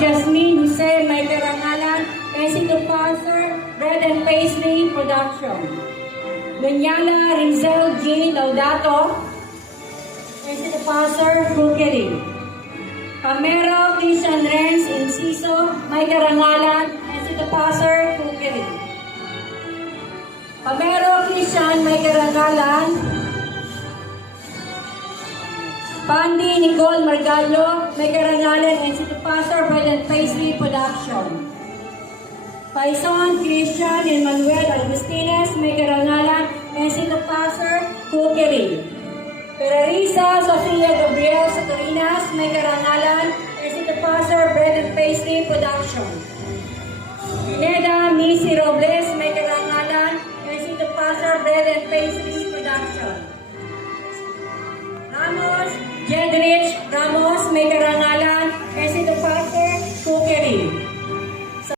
Jasmine Jose, may karangalan, Executive Pastor, Bread and Paisley Production. Lunyana Rinzel G. Laudato, Executive Pastor, Cookery. Pamero Christian Renz Inciso, may karangalan, Executive Pastor, Cookery. Pamero Christian, may karangalan, Pandi Nicole Margallo, may karangalan, Executive Pastor, Bread and Paisley Production. Paison Christian Emmanuel Agustines, may karangalan, Executive Pastor, Cookery. Perarisa Sofia Gabriel Sacarinas, may karangalan, Executive Pastor,